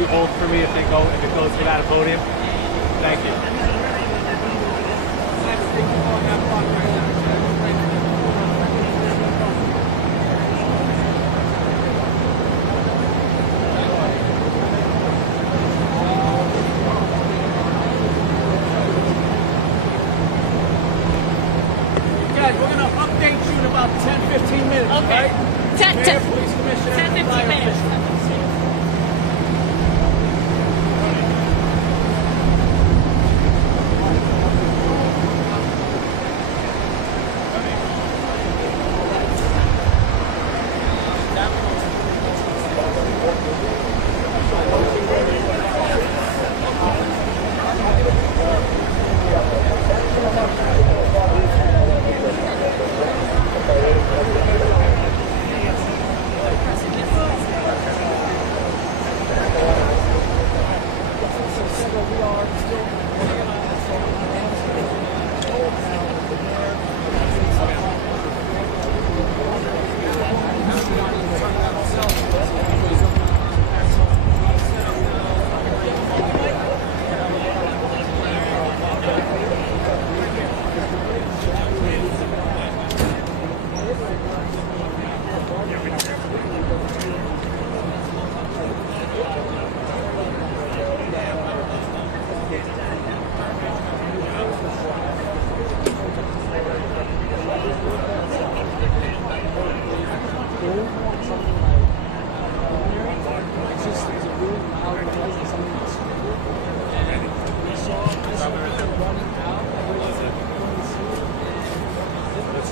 do both for me if it goes without a podium. Thank you. Guys, we're gonna update you in about 10-15 minutes. Okay. Right? Mayor, Police Commissioner, 10-15 Fire minutes.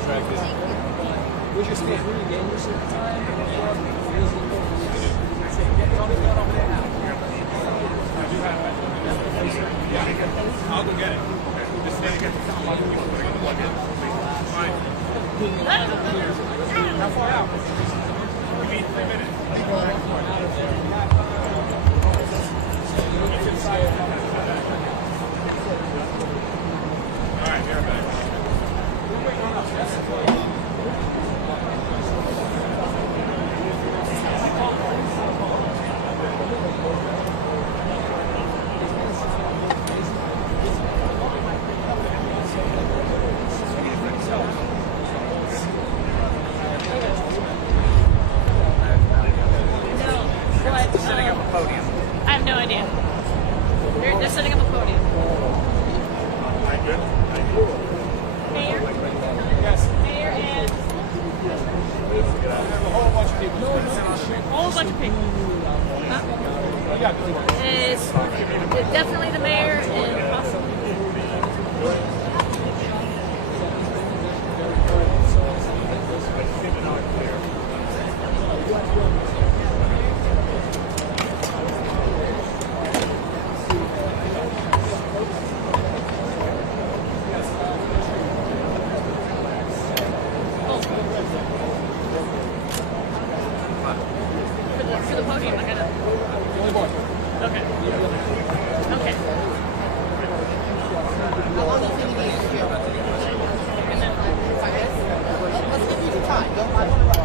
Official. Was your stuff really dangerous at the time? I'll go get it. Just stay to get the sound. How far out? We need 3 minutes. All right, you're back. Setting up a podium. I have no idea. They're setting up a podium. Mayor? Yes. Mayor and A whole bunch of people. a whole bunch of people. Huh? Yeah. It's definitely the mayor and possibly. For the podium, I gotta. Okay. Okay. How long do you think you need to do? And then, Let's give you some time. Don't I want to rush.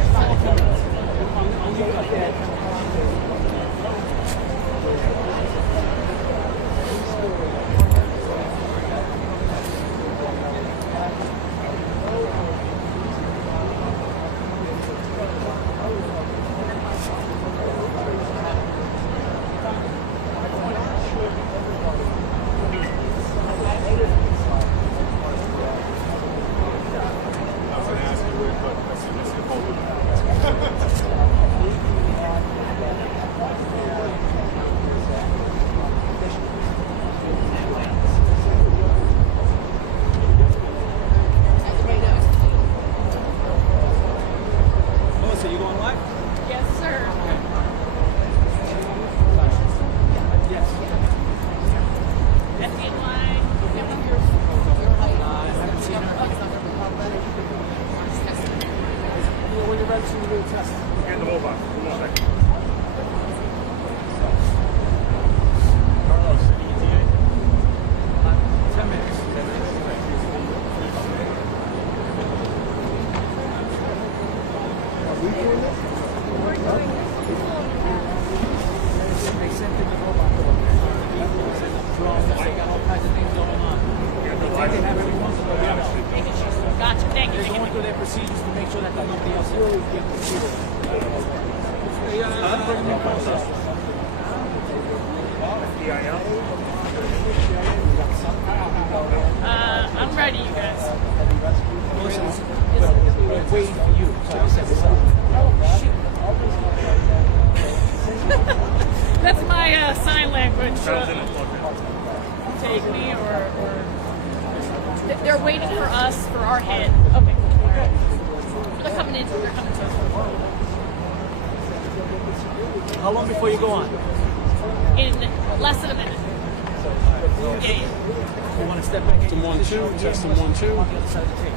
I'm ready, you guys. Waiting for you. So I said, That's my sign language. Take me or they're waiting for us for our head. Okay. All right. They're coming in. They're coming to us. How long before you go on? In less than a minute. Yeah. You want to step back? Testing 1 2. Testing 1 2. On the other side of the tape.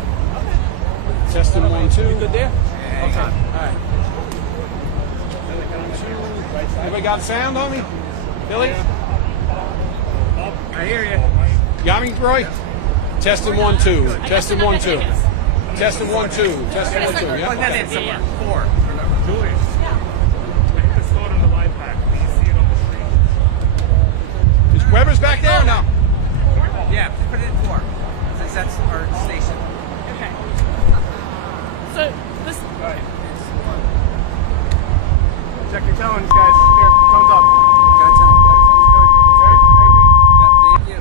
Testing 1 2. You good there? Okay. All right. Everybody got sound on me? Billy? I hear you. Got me, Roy? Testing 1 2. I guess Testing they're 1 not 2. gonna take us. Testing 1 2. Testing 1 2. Plug Yeah. that in somewhere. Four. Julius. I hit the start on the live pack. Do you see it on the screen? Is Weber's back there or no? Yeah, put it in 4. Since that's our station. Okay. So this. Right. Check your tones, guys. Here, thumbs up. Gotta tell him. Okay, Yep, thank you.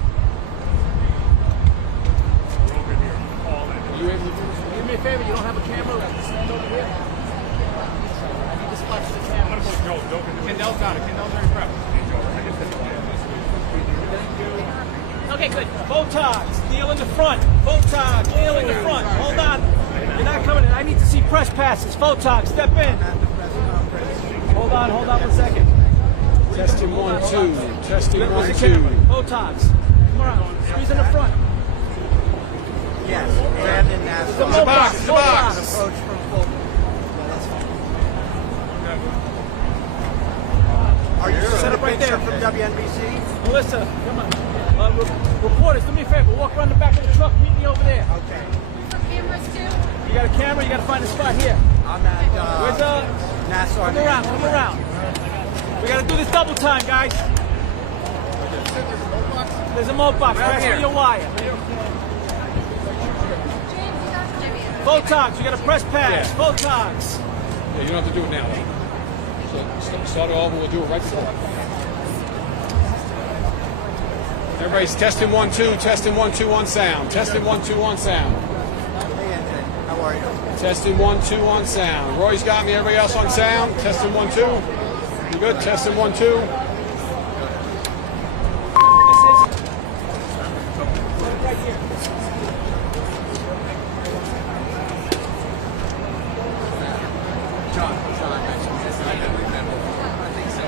we're over here. All in. You able to do this? Do me a favor. You don't have a camera. Stand over here. I need to spot the I'm camera. gonna put Joe. Joe can do it. Kendall's got it. Kendall's already prepped. Hey, Joe, I just hit the button. Okay, good. Botox, kneel in the front. Botox, kneel in the front. Hold on. You're not coming in. I need to see press passes. Botox, step in. Hold on 1 second. Testing 1 2. Testing Where's 1 the 2. camera? Botox. Come around. Squeeze in the front. Yes, Brandon There's a Nassau. Botox, Botox. the box. Approach from full. Are you Set up right there. from WNBC? Melissa, come on. Reporters, do me a favor. Walk around the back of the truck. Meet me over there. Okay. Cameras too. You got a camera? You got to find a spot here. I'm at Where's Nassau. Come around. Come around. We got to do this double time, guys. There's a moat box. Pass me your wire. Botox. You got to press pass. Yeah. Botox. Yeah, you don't have to do it now. So start it over. We'll do it right before. Everybody's testing 1 2. Testing 1 2 on sound. Testing 1 2 on sound. Hey, Anthony. How are you? Testing 1 2 on sound. Roy's got me. Everybody else on sound. Testing 1 2. You good? Testing 1 2. Right here. John, I mentioned this. I don't remember. I think so.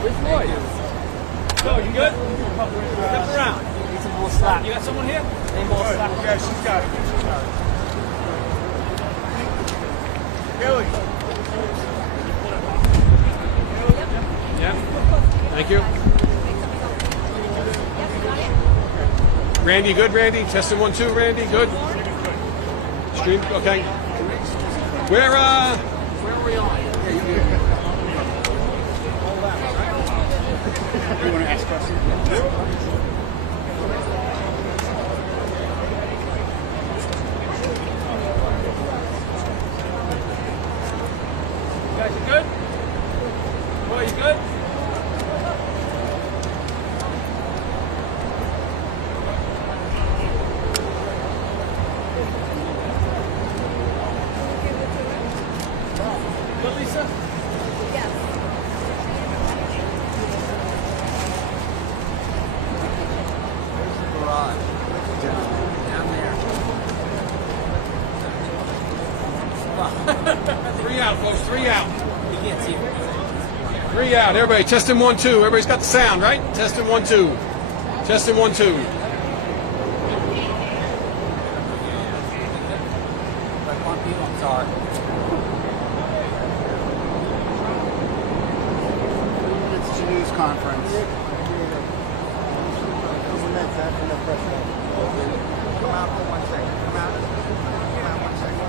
Where's Lloyd? So, you good? Step around. Need some more slack. You got someone here? Need more slack. Yeah, she's got it. Billy. Yeah. Thank you. Randy, good, Randy? Testing 1 2, Randy, good? Stream, okay. Where are we on? You want to ask questions? You guys are good? Boy, you good? Good, Lisa? Garage. Down there. 3 out, folks, 3 out. You can't see it. 3 out. Everybody, testing 1 2. Everybody's got the sound, right? Testing 1 2. Testing 1 2. Like one people, I'm sorry. It's a news conference. Come out for 1 second. Come out 1 second.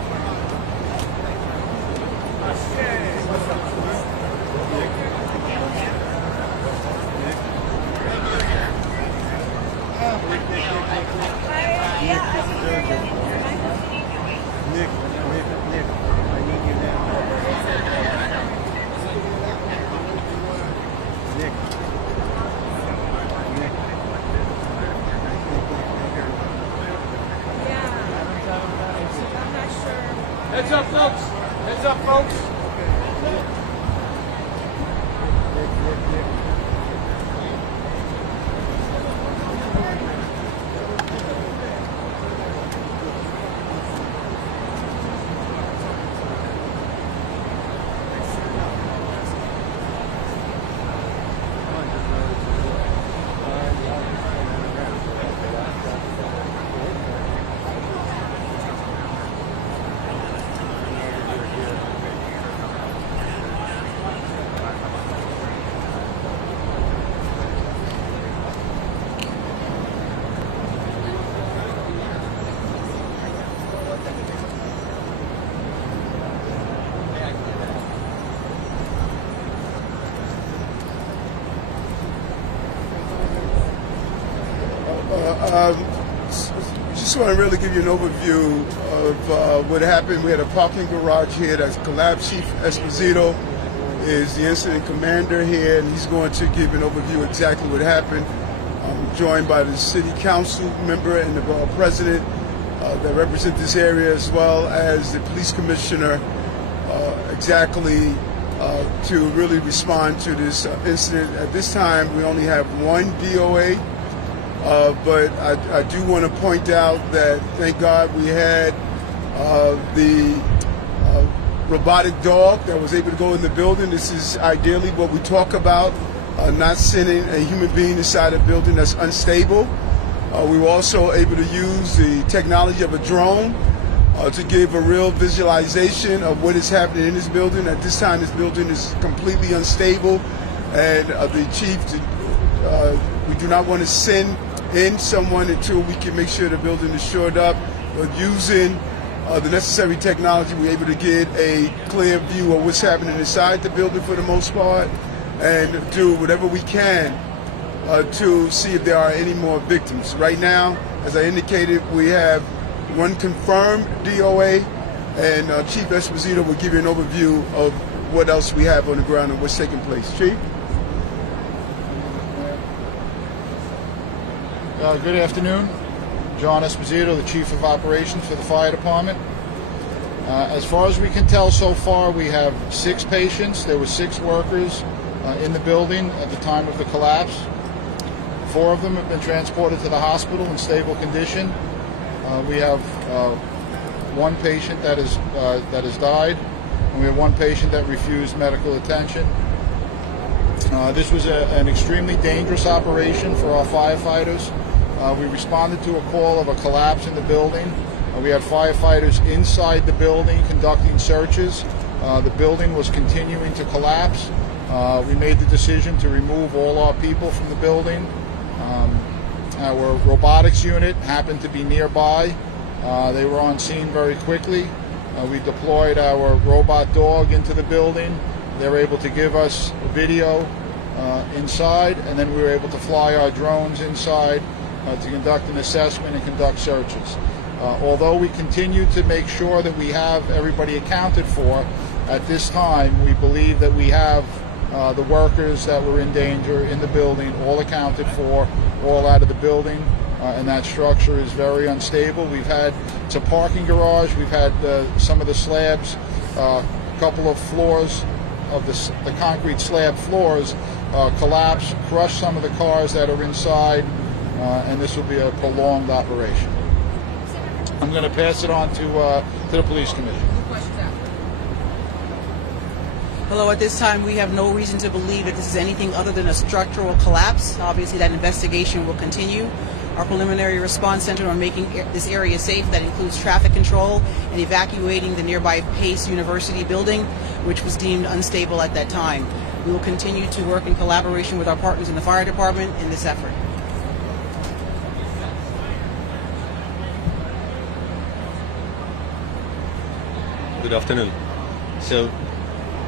folks. Heads up, folks. Just want to really give you an overview of what happened. We had a parking garage here that's collapsed. Chief Esposito is the incident commander here, and he's going to give an overview of exactly what happened. I'm joined by the city council member and the borough president that represent this area, as well as the police commissioner, to really respond to this incident. At this time, we only have one DOA. But I do want to point out that, thank God, we had the robotic dog that was able to go in the building. This is ideally what we talk about, not sending a human being inside a building that's unstable. We were also able to use the technology of a drone to give a real visualization of what is happening in this building. At this time, this building is completely unstable, and the chief, we do not want to send in someone until we can make sure the building is shored up. But using the necessary technology, we're able to get a clear view of what's happening inside the building for the most part, and do whatever we can to see if there are any more victims. Right now, as I indicated, we have one confirmed DOA, and Chief Esposito will give you an overview of what else we have on the ground and what's taking place. Chief? Good afternoon. John Esposito, the Chief of Operations for the Fire Department. As far as we can tell so far, we have 6 patients. There were 6 workers in the building at the time of the collapse. 4 of them have been transported to the hospital in stable condition. We have 1 patient that has died, and we have 1 patient that refused medical attention. This was an extremely dangerous operation for our firefighters. We responded to a call of a collapse in the building. We had firefighters inside the building conducting searches. The building was continuing to collapse. We made the decision to remove all our people from the building. Our robotics unit happened to be nearby. They were on scene very quickly. We deployed our robot dog into the building. They were able to give us a video inside, and then we were able to fly our drones inside to conduct an assessment and conduct searches. Although we continue to make sure that we have everybody accounted for, at this time we believe that we have the workers that were in danger in the building all accounted for, all out of the building, and that structure is very unstable. It's a parking garage. We've had some of the slabs, a couple of floors of the concrete slab floors collapse, crush some of the cars that are inside, and this will be a prolonged operation. I'm going to pass it on to the police commissioner. Hello, at this time we have no reason to believe that this is anything other than a structural collapse. Obviously that investigation will continue. Our preliminary response centered on making this area safe. That includes traffic control and evacuating the nearby Pace University building, which was deemed unstable at that time. We will continue to work in collaboration with our partners in the fire department in this effort. Good afternoon. So,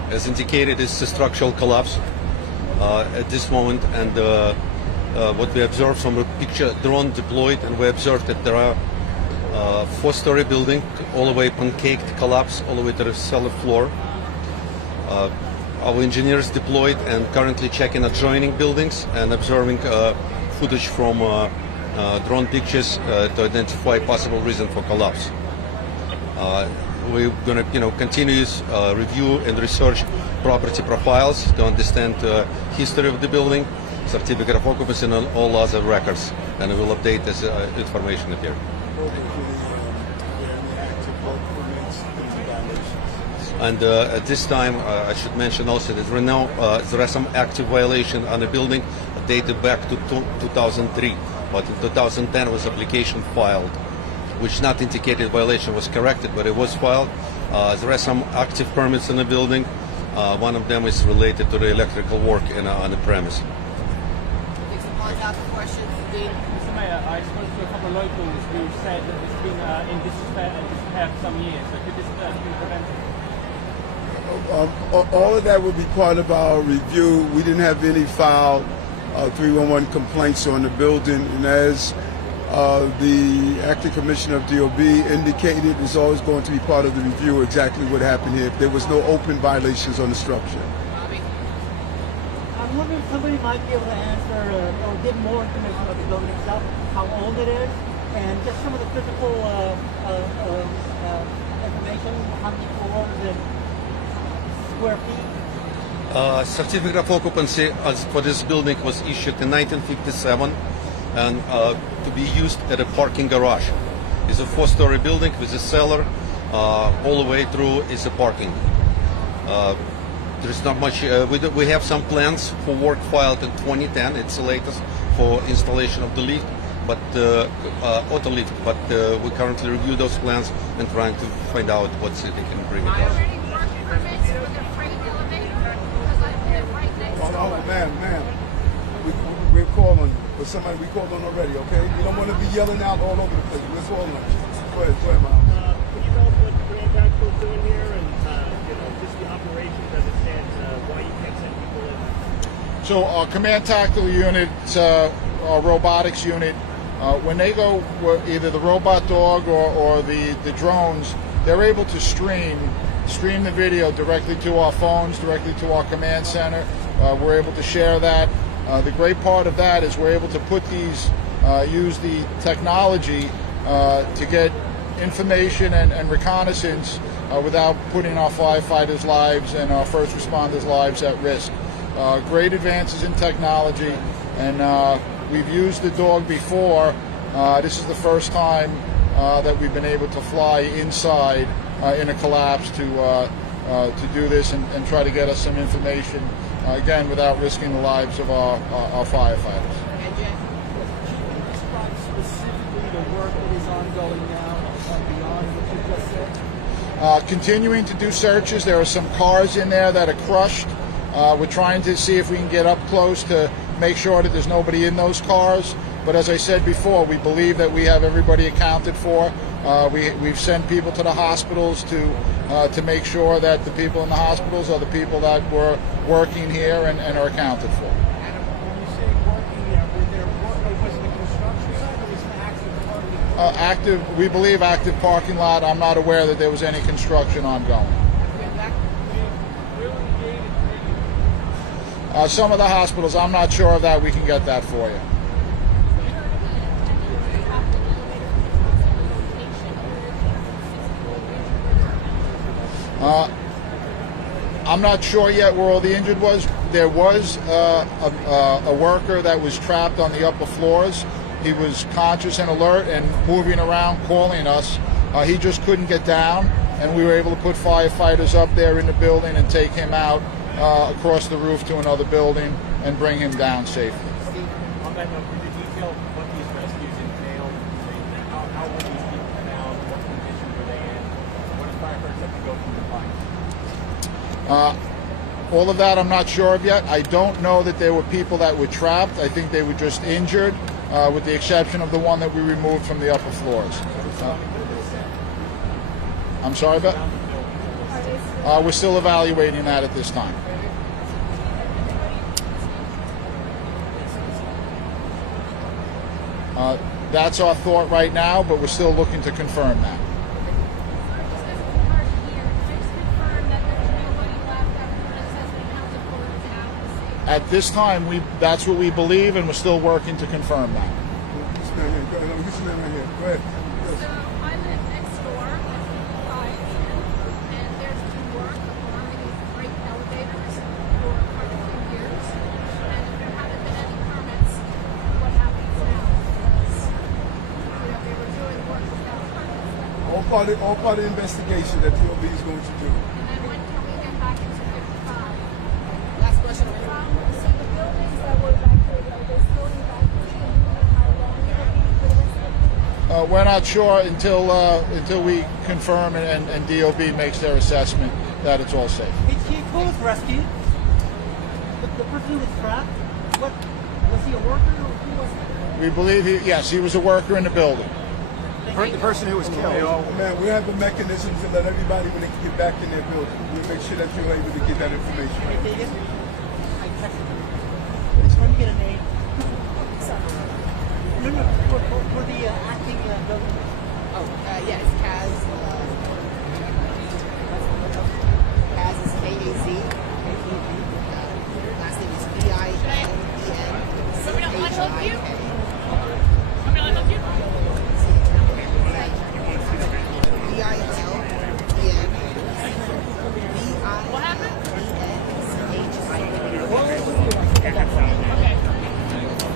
as indicated, it's a structural collapse at this moment, and what we observed from the picture, drone deployed, and we observed that there are 4-story building, all the way pancaked collapse, all the way to the cellar floor. Our engineers deployed and currently checking adjoining buildings and observing footage from drone pictures to identify possible reason for collapse. we're going to continue review and research property profiles to understand history of the building, certificate of occupancy, and all other records, and we will update this information here. And at this time, I should mention also that right now there are some active violations on the building dated back to 2003, but in 2010 was application filed, which not indicated violation was corrected, but it was filed. There are some active permits in the building. One of them is related to the electrical work on the premise. Mr. Mayor, I spoke to a couple of locals who said that it's been in disrepair for some years. So could this be prevented? All of that would be part of our review. We didn't have any filed 311 complaints on the building, and as the acting commissioner of DOB indicated, it's always going to be part of the review exactly what happened here. If there was no open violations on the structure. I'm wondering if somebody might be able to answer or give more information about the building itself, how old it is, and just some of the physical information, how many floors and square feet. Certificate of occupancy for this building was issued in 1957 and to be used at a parking garage. It's a 4-story building with a cellar all the way through is a parking. There's not much. We have some plans for work filed in 2010. It's the latest for installation of the lift, but auto lift. But we currently review those plans and trying to find out what city can bring it us. Oh, ma'am. We're calling for somebody we called on already, okay? We don't want to be yelling out all over the place. We're calling. Go ahead, Mom. Can you tell us what the Grand Backfill's doing here and, just the operations as it stands, why you can't send people in? So our command tactical unit, our robotics unit, when they go either the robot dog or the drones, they're able to stream the video directly to our phones, directly to our command center. We're able to share that. The great part of that is we're able to put these, use the technology to get information and reconnaissance without putting our firefighters' lives and our first responders' lives at risk. Great advances in technology, and we've used the dog before. This is the first time that we've been able to fly inside in a collapse to do this and try to get us some information, again, without risking the lives of our firefighters. Describe specifically the work that is ongoing now beyond what you just said. Continuing to do searches. There are some cars in there that are crushed. We're trying to see if we can get up close to make sure that there's nobody in those cars. But as I said before, we believe that we have everybody accounted for. We've sent people to the hospitals to make sure that the people in the hospitals are the people that were working here and are accounted for. When you say working there, was it the construction site or was it active parking? We believe active parking lot. I'm not aware that there was any construction ongoing. Some of the hospitals, I'm not sure of that. We can get that for you. I'm not sure yet where all the injured was. There was a worker that was trapped on the upper floors. He was conscious and alert and moving around, calling us. He just couldn't get down, and we were able to put firefighters up there in the building and take him out across the roof to another building and bring him down safely. On that note, could you detail what these rescues entailed? How were these people found? What condition were they in? What did firefighters have to go through to find them? All of that I'm not sure of yet. I don't know that there were people that were trapped. I think they were just injured, with the exception of the one that we removed from the upper floors. I'm sorry, but we're still evaluating that at this time. That's our thought right now, but we're still looking to confirm that. At this time, that's what we believe, and we're still working to confirm that. This man right here. Go ahead. So I live next door, and part of the investigation that DOB is going to do. And then when can we get back into 55? Last question. So the buildings that were evacuated, are they still evacuated? How long will it be for the rest of it? We're not sure until we confirm and DOB makes their assessment that it's all safe. Who was rescued? The person who was trapped? What was he a worker or who was he? We believe he was a worker in the building. The person who was killed. Man, we have a mechanism to let everybody, when they can get back in their building, we'll make sure that you're able to get that information. I take it? I texted him. Let me get a name. No, for the acting building. Yes, Kaz. Kaz is KAZ. Last name is BILEN. Let me know. I'll help you. Let me know. I'll help you. What happened? Okay.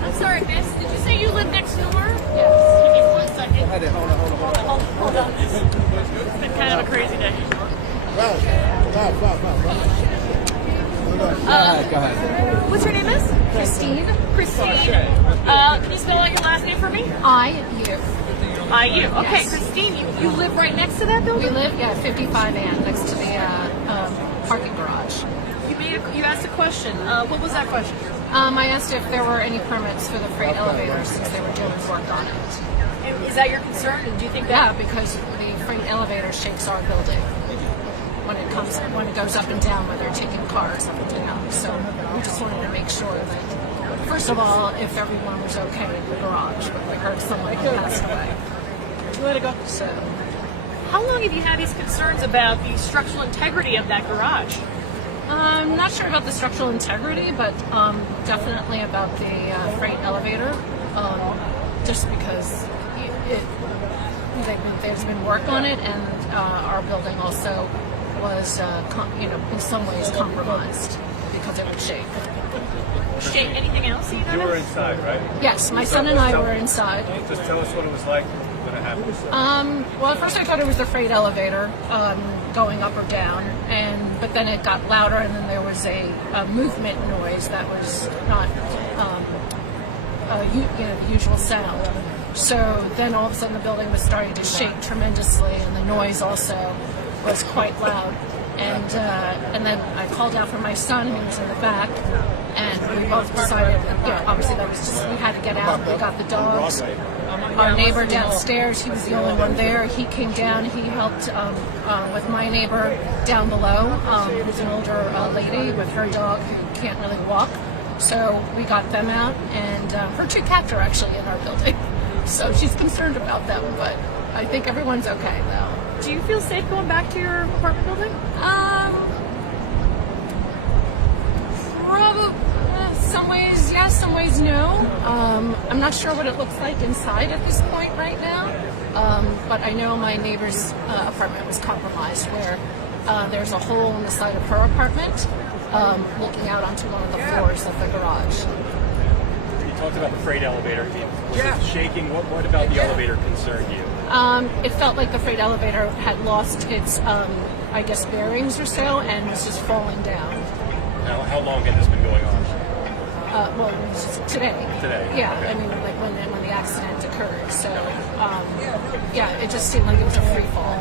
I'm sorry, miss. Did you say you live next door? Yes. Give me 1 second. Hold on. It's been kind of a crazy day. Go ahead. What's your name, miss? Christine, Christine. Can you spell out your last name for me? I-U. You. Okay, Yes. Christine, you live right next to that building? We live, 55 and next to the parking garage. You asked a question. What was that question? I asked if there were any permits for the freight elevators since they were doing work on it. And is that your concern? And do you think Yeah, that? because the freight elevator shakes our building when it goes up and down when they're taking cars up and down. So we just wanted to make sure that, first of all, if everyone was okay in the garage, but we heard someone passed away. Way to go. So How long have you had these concerns about the structural integrity of that garage? I'm not sure about the structural integrity, but definitely about the freight elevator. Just because there's been work on it, and our building also was, in some ways compromised because it would shake. Shake. Anything else you You were noticed? inside, right? Yes, my son and I were inside. Just tell us what it was like when it happened. Well, at first I thought it was the freight elevator going up or down, but then it got louder, and then there was a movement noise that was not the usual sound. So then all of a sudden the building was starting to shake tremendously, and the noise also was quite loud. And then I called out for my son, who was in the back, and we both decided that, obviously that was just, we had to get out. We got the dogs. Our neighbor downstairs, he was the only one there. He came down. He helped with my neighbor down below, who's an older lady with her dog who can't really walk. So we got them out, and her 2 cats are actually in our building. So she's concerned about them, but I think everyone's okay now. Do you feel safe going back to your apartment building? Probably. Some ways yes, some ways no. I'm not sure what it looks like inside at this point right now. But I know my neighbor's apartment was compromised, where there's a hole in the side of her apartment, looking out onto one of the floors of the garage. You talked about the freight elevator. Was it shaking? What about the elevator concerned you? It felt like the freight elevator had lost its, bearings or so, and was just falling down. Now, how long had this been going on? Well, it was just today. Today? Yeah, Okay. I mean, like when the accident occurred. So, it just seemed like it was a free fall,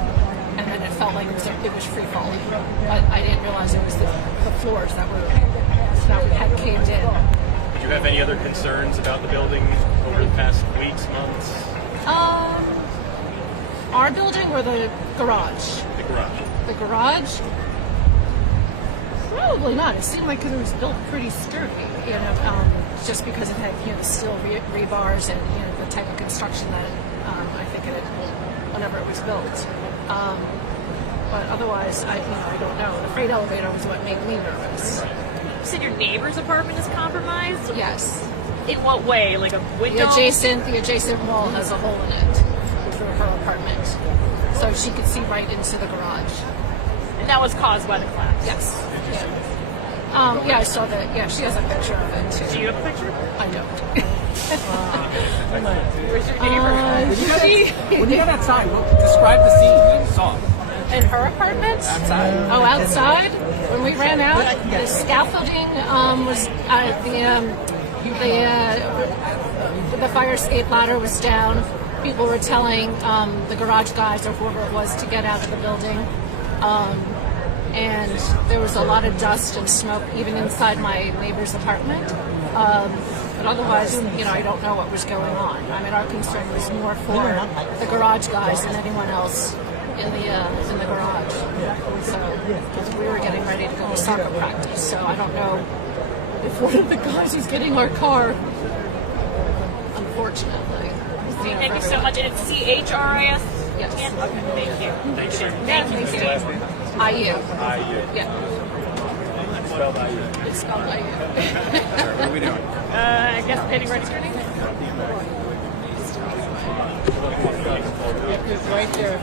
and then it felt like it was free falling. But I didn't realize it was the floors that had caved in. Did you have any other concerns about the building over the past weeks, months? Our building or the garage? The garage. The garage? Probably not. It seemed like it was built pretty sturdy, just because it had, the steel rebars and, the type of construction that I think it had whenever it was built. But otherwise, I don't know. The freight elevator was what made me nervous. You said your neighbor's apartment is compromised? Yes. In what way? Like a window? The adjacent wall has a hole in it through her apartment. So she could see right into the garage. And that was caused by the collapse? Yes. Yeah. Yeah, I saw that. Yeah, she has a picture of it too. Do you have a picture? I don't. Where's your neighbor? When you got outside, describe the scene that you saw. In her apartment? Outside. Oh, outside? When we ran out, the scaffolding was the fire escape ladder was down. People were telling the garage guys or whoever it was to get out of the building. And there was a lot of dust and smoke even inside my neighbor's apartment. But otherwise, I don't know what was going on. I mean, our concern was more for the garage guys than anyone else in the garage. So, because we were getting ready to go to soccer practice, so I don't know if one of the guys is getting our car. Unfortunately. Thank you so much. And it's CHRIS? Yes. Yeah. Thank you. Thank you. IU. Yeah. Spelled IU. It's spelled IU. What are we doing? I guess pending registering. It's right there.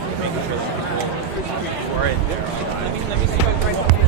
Right there. Let me see if I can write